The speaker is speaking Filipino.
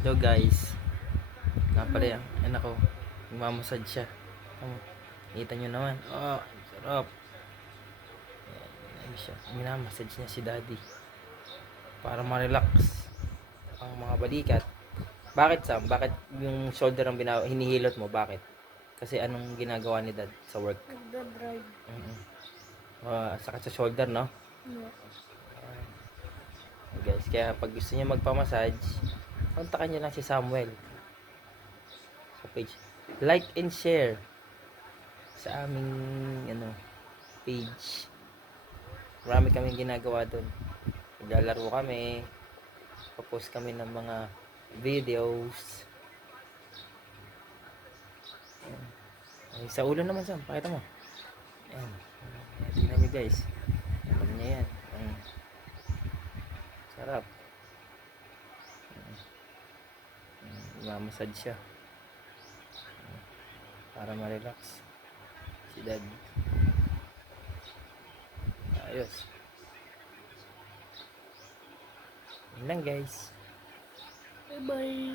Hello guys. Nga pala yan. Anak ko. Nagmamassage siya. Kita nyo naman. Oh, sarap. Ayan siya. Minamassage niya si daddy. Para ma-relax ang mga balikat. Bakit Sam? Bakit yung shoulder ang hinihilot mo? Bakit? Kasi anong ginagawa ni dad sa work? Nagda-drive. Sakit sa shoulder, no? Yeah. Guys, kaya pag gusto niya magpamassage, kontakan niyo lang si Samuel sa page. Like and share sa aming page. Marami kaming ginagawa doon. Naglalaro kami, post kami ng mga videos. Ay, sa ulo naman Sam, pakita mo. Ayan. Tingnan nyo guys. Alam niya yan. Ayan. Sarap. Mamassage siya para ma-relax si dad. Ayos. Yun lang guys. Bye-bye.